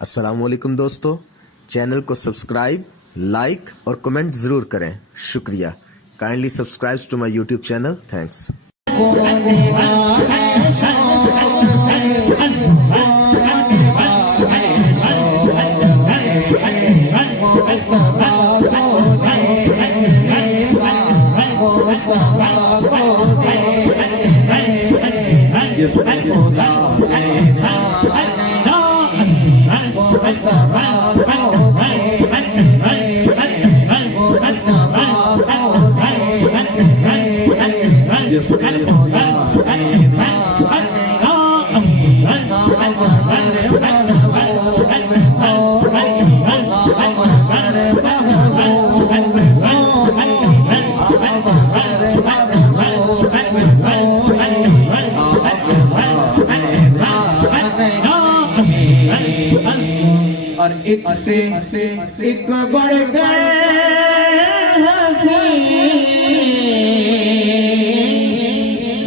السلام علیکم دوستو، چینل کو سبسکرائب، لائک اور کمنٹ ضرور کریں، شکریہ۔ Kindly subscribe to my YouTube channel, thanks. اور ایک سے ایک بڑھ کر ہنسی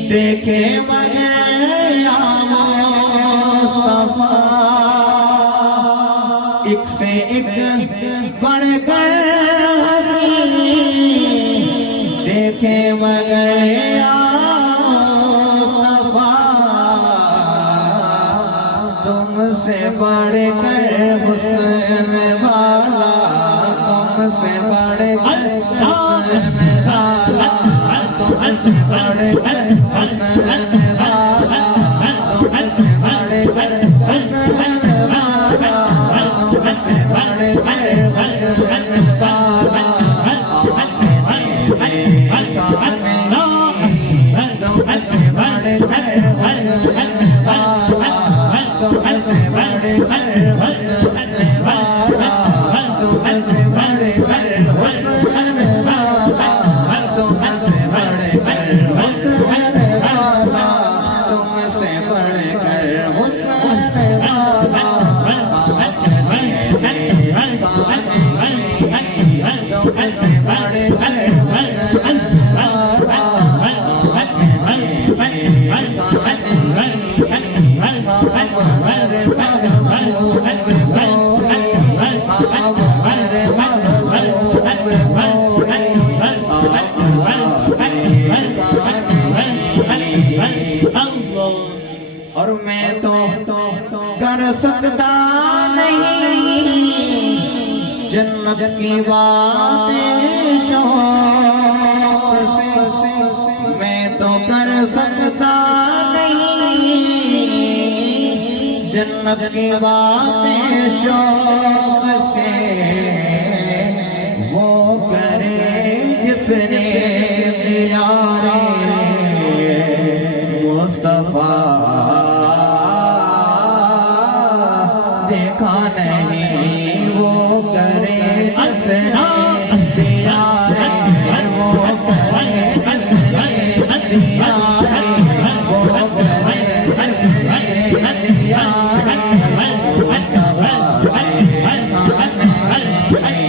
دیکھے مگر یا مصطفیٰ، ایک سے ایک بڑھ کر ہنسی دیکھے مگر یا سے بڑھ کر حسن والا، تم سے بڑھ کر حسن والا، تم سے بڑھ کر حسن والا، تم سے بڑھ کر حسن والا، تم سے بڑھ کر حسن والا، تم سے بڑھ کر حسن والا، تم سے بڑھ کر حسن والا، تم سے بڑھ کر حسن والا، تم سے بڑھ کر حسن والا، تم سے بڑھ کر حسن والا، تم سے بڑھ کر اور میں تو کر سکتا نہیں جنت کی باتیں شوق سے، میں تو کر سکتا نہیں جنت کی باتیں شوق سے، وہ کرے جس نے پیارے مصطفیٰ دیکھا نہیں، وہ کرے جس نے پیارے، وہ کرے جس نے پیارے، وہ کرے جس نے پیارے، مصطفیٰ دیکھا نہیں،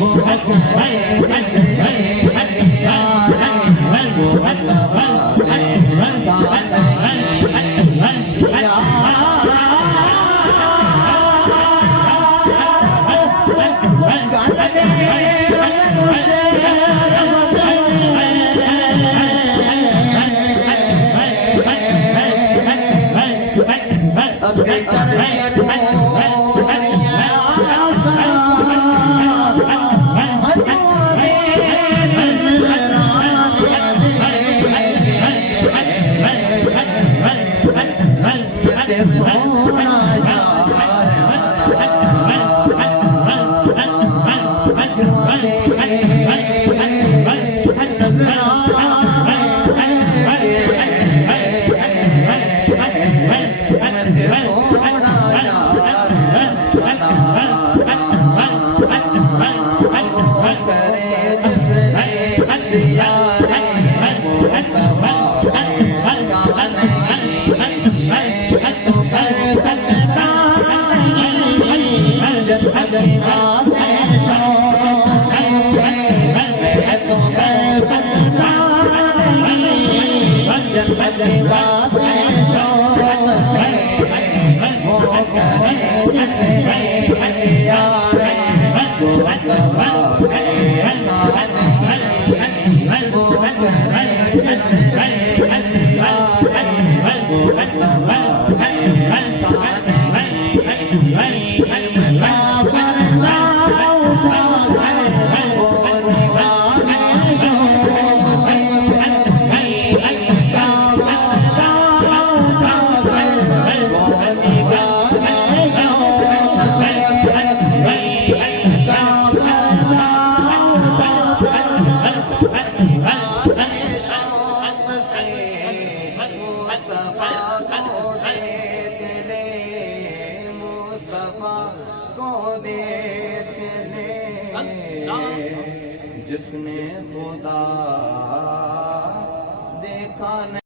وہ کرے جس نے پیارے، وہ مصطفیٰ جنت جس نے خدا دیکھا